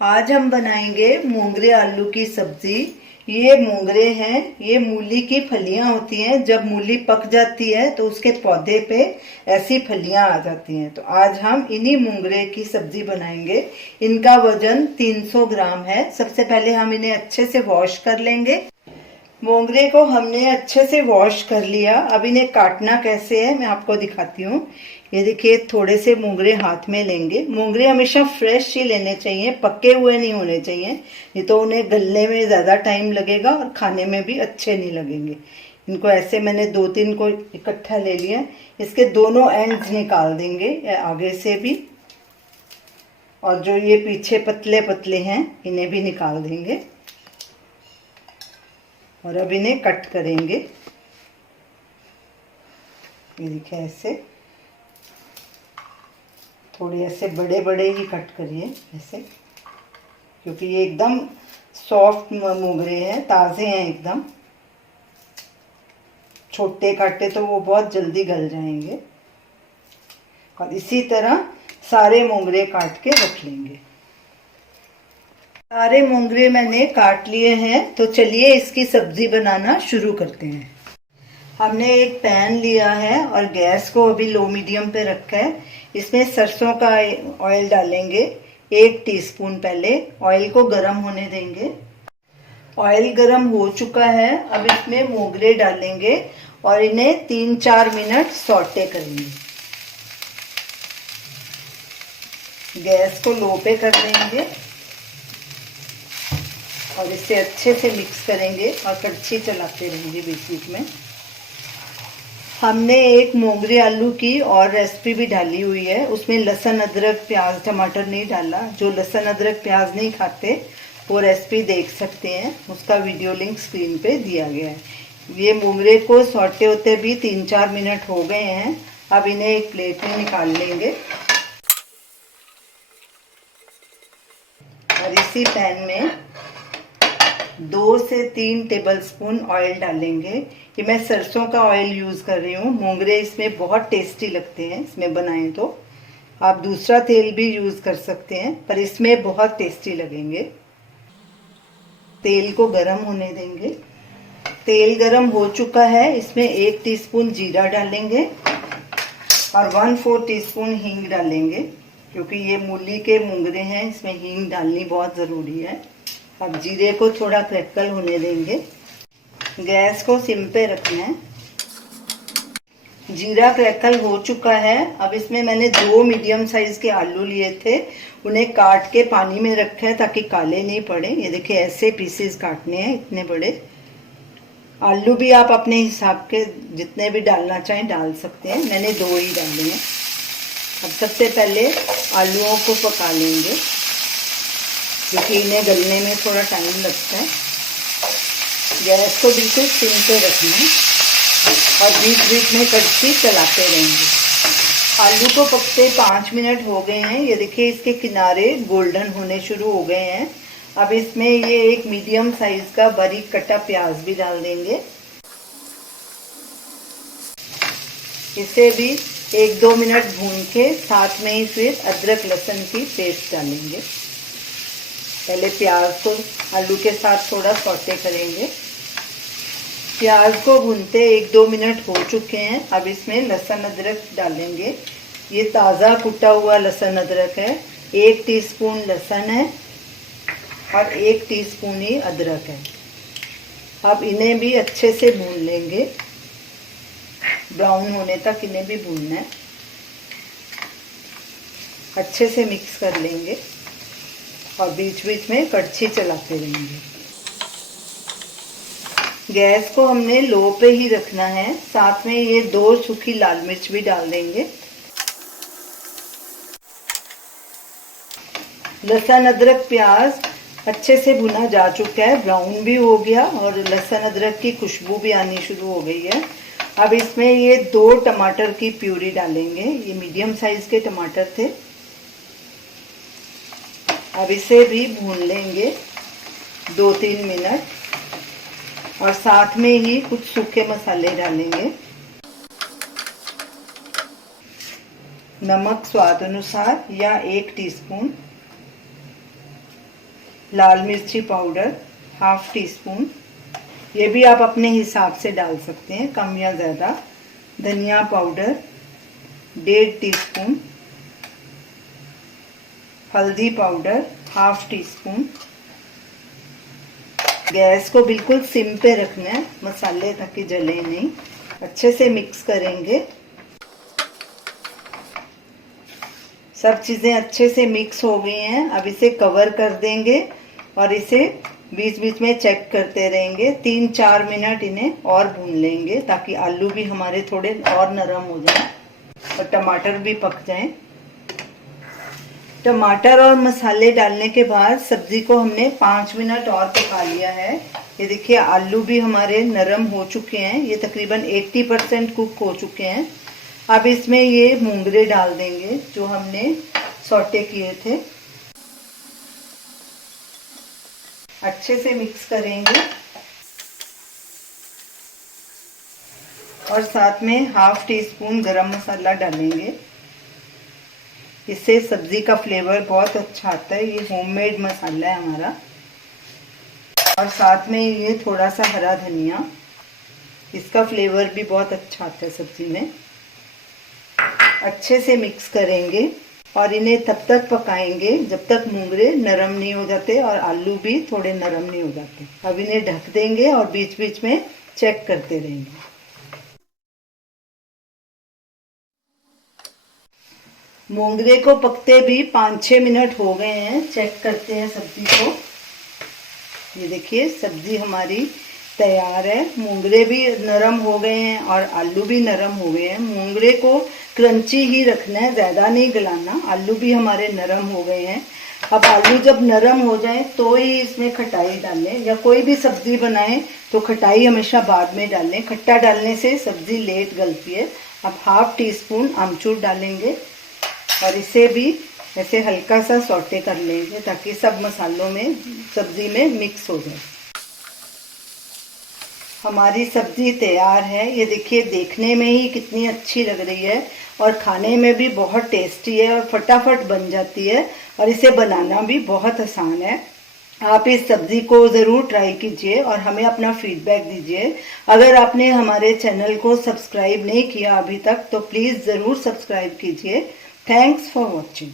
आज हम बनाएंगे मोंगरे आलू की सब्जी। ये मोंगरे हैं, ये मूली की फलियां होती हैं। जब मूली पक जाती है तो उसके पौधे पे ऐसी फलियां आ जाती हैं। तो आज हम इन्हीं मोंगरे की सब्जी बनाएंगे। इनका वजन 300 ग्राम है। सबसे पहले हम इन्हें अच्छे से वॉश कर लेंगे। मोंगरे को हमने अच्छे से वॉश कर लिया। अब इन्हें काटना कैसे है मैं आपको दिखाती हूँ। ये देखिए, थोड़े से मोंगरे हाथ में लेंगे। मोंगरे हमेशा फ्रेश ही लेने चाहिए, पके हुए नहीं होने चाहिए, नहीं तो उन्हें गलने में ज़्यादा टाइम लगेगा और खाने में भी अच्छे नहीं लगेंगे। इनको ऐसे मैंने 2-3 को इकट्ठा ले लिया। इसके दोनों एंड्स निकाल देंगे, आगे से भी, और जो ये पीछे पतले पतले हैं इन्हें भी निकाल देंगे। और अब इन्हें कट करेंगे। ये देखिए, ऐसे थोड़े ऐसे बड़े बड़े ही कट करिए ऐसे, क्योंकि ये एकदम सॉफ्ट मोगरे हैं, ताज़े हैं एकदम। छोटे काटे तो वो बहुत जल्दी गल जाएंगे। और इसी तरह सारे मोंगरे काट के रख लेंगे। सारे मोंगरे मैंने काट लिए हैं, तो चलिए इसकी सब्जी बनाना शुरू करते हैं। हमने एक पैन लिया है और गैस को अभी लो मीडियम पे रखा है। इसमें सरसों का ऑयल डालेंगे 1 टीस्पून। पहले ऑयल को गर्म होने देंगे। ऑयल गर्म हो चुका है। अब इसमें मोंगरे डालेंगे और इन्हें 3-4 मिनट सौटे करेंगे। गैस को लो पे कर देंगे और इसे अच्छे से मिक्स करेंगे और कड़छी चलाते रहेंगे बीच बीच में। हमने एक मोंगरे आलू की और रेसिपी भी डाली हुई है, उसमें लहसुन अदरक प्याज टमाटर नहीं डाला। जो लहसुन अदरक प्याज नहीं खाते वो रेसिपी देख सकते हैं, उसका वीडियो लिंक स्क्रीन पे दिया गया है। ये मोंगरे को सौटे होते भी 3-4 मिनट हो गए हैं। अब इन्हें एक प्लेट में निकाल लेंगे और इसी पैन में 2 से 3 टेबलस्पून ऑयल डालेंगे। ये मैं सरसों का ऑयल यूज़ कर रही हूँ। मोंगरे इसमें बहुत टेस्टी लगते हैं, इसमें बनाएं तो। आप दूसरा तेल भी यूज़ कर सकते हैं, पर इसमें बहुत टेस्टी लगेंगे। तेल को गरम होने देंगे। तेल गरम हो चुका है। इसमें 1 टीस्पून जीरा डालेंगे और 1/4 टीस्पून हींग डालेंगे, क्योंकि ये मूली के मोंगरे हैं, इसमें हींग डालनी बहुत ज़रूरी है। अब जीरे को थोड़ा क्रैकल होने देंगे। गैस को सिम पे रखना है। जीरा क्रैकल हो चुका है। अब इसमें मैंने 2 मीडियम साइज के आलू लिए थे, उन्हें काट के पानी में रखा है ताकि काले नहीं पड़े। ये देखिए, ऐसे पीसेस काटने हैं, इतने बड़े। आलू भी आप अपने हिसाब के जितने भी डालना चाहें डाल सकते हैं, मैंने 2 ही डाले हैं। अब सबसे पहले आलूओं को पका लेंगे, क्योंकि इन्हें गलने में थोड़ा टाइम लगता है। गैस को बिल्कुल सिम पे रखना है और बीच बीच में कड़छी चलाते रहेंगे। आलू को पकते 5 मिनट हो गए हैं। ये देखिए, इसके किनारे गोल्डन होने शुरू हो गए हैं। अब इसमें ये एक मीडियम साइज का बारीक कटा प्याज भी डाल देंगे। इसे भी 1-2 मिनट भून के साथ में ही फिर अदरक लहसुन की पेस्ट डालेंगे। पहले प्याज को आलू के साथ थोड़ा सौटे करेंगे। प्याज को भूनते 1-2 मिनट हो चुके हैं। अब इसमें लहसुन अदरक डालेंगे। ये ताज़ा कुटा हुआ लहसुन अदरक है। 1 टीस्पून लहसुन है और 1 टीस्पून ही अदरक है। अब इन्हें भी अच्छे से भून लेंगे, ब्राउन होने तक इन्हें भी भूनना है। अच्छे से मिक्स कर लेंगे और बीच बीच में कड़छी चलाते रहेंगे। गैस को हमने लो पे ही रखना है। साथ में ये 2 सूखी लाल मिर्च भी डाल देंगे। लहसुन अदरक प्याज अच्छे से भुना जा चुका है, ब्राउन भी हो गया और लहसुन अदरक की खुशबू भी आनी शुरू हो गई है। अब इसमें ये 2 टमाटर की प्यूरी डालेंगे। ये मीडियम साइज के टमाटर थे। अब इसे भी भून लेंगे 2-3 मिनट और साथ में ही कुछ सूखे मसाले डालेंगे। नमक स्वाद अनुसार या 1 टीस्पून, लाल मिर्ची पाउडर हाफ टी स्पून, ये भी आप अपने हिसाब से डाल सकते हैं, कम या ज़्यादा। धनिया पाउडर 1.5 टीस्पून, हल्दी powder half tea spoon. Gas को बिल्कुल सिम पे रखना है मसाले ताकि जले नहीं। अच्छे से मिक्स करेंगे। सब चीज़ें अच्छे से मिक्स हो गई हैं। अब इसे कवर कर देंगे और इसे बीच बीच में चेक करते रहेंगे। 3-4 मिनट इन्हें और भून लेंगे ताकि आलू भी हमारे थोड़े और नरम हो जाएं और टमाटर भी पक जाएं। टमाटर और मसाले डालने के बाद सब्जी को हमने 5 मिनट और पका लिया है। ये देखिए आलू भी हमारे नरम हो चुके हैं, ये तकरीबन 80% कुक हो चुके हैं। अब इसमें ये मूंगरे डाल देंगे जो हमने सौटे किए थे। अच्छे से मिक्स करेंगे और साथ में हाफ टी स्पून गरम मसाला डालेंगे। इससे सब्जी का फ्लेवर बहुत अच्छा आता है। ये होममेड मसाला है हमारा। और साथ में ये थोड़ा सा हरा धनिया, इसका फ्लेवर भी बहुत अच्छा आता है सब्जी में। अच्छे से मिक्स करेंगे और इन्हें तब तक पकाएंगे जब तक मूंगरे नरम नहीं हो जाते और आलू भी थोड़े नरम नहीं हो जाते। अब इन्हें ढक देंगे और बीच बीच में चेक करते रहेंगे। मूंगरे को पकते भी 5-6 मिनट हो गए हैं। चेक करते हैं सब्जी को। ये देखिए सब्जी हमारी तैयार है। मूंगरे भी नरम हो गए हैं और आलू भी नरम हो गए हैं। मूंगरे को क्रंची ही रखना है, ज़्यादा नहीं गलाना। आलू भी हमारे नरम हो गए हैं। अब आलू जब नरम हो जाए तो ही इसमें खटाई डालें, या कोई भी सब्जी बनाएं तो खटाई हमेशा बाद में डालें। खट्टा डालने से सब्जी लेट गलती है। अब हाफ टी स्पून आमचूर डालेंगे और इसे भी ऐसे हल्का सा सौटे कर लेंगे ताकि सब मसालों में सब्जी में मिक्स हो जाए। हमारी सब्जी तैयार है। ये देखिए देखने में ही कितनी अच्छी लग रही है और खाने में भी बहुत टेस्टी है और फटाफट बन जाती है और इसे बनाना भी बहुत आसान है। आप इस सब्जी को ज़रूर ट्राई कीजिए और हमें अपना फीडबैक दीजिए। अगर आपने हमारे चैनल को सब्सक्राइब नहीं किया अभी तक तो प्लीज़ ज़रूर सब्सक्राइब कीजिए। Thanks for watching.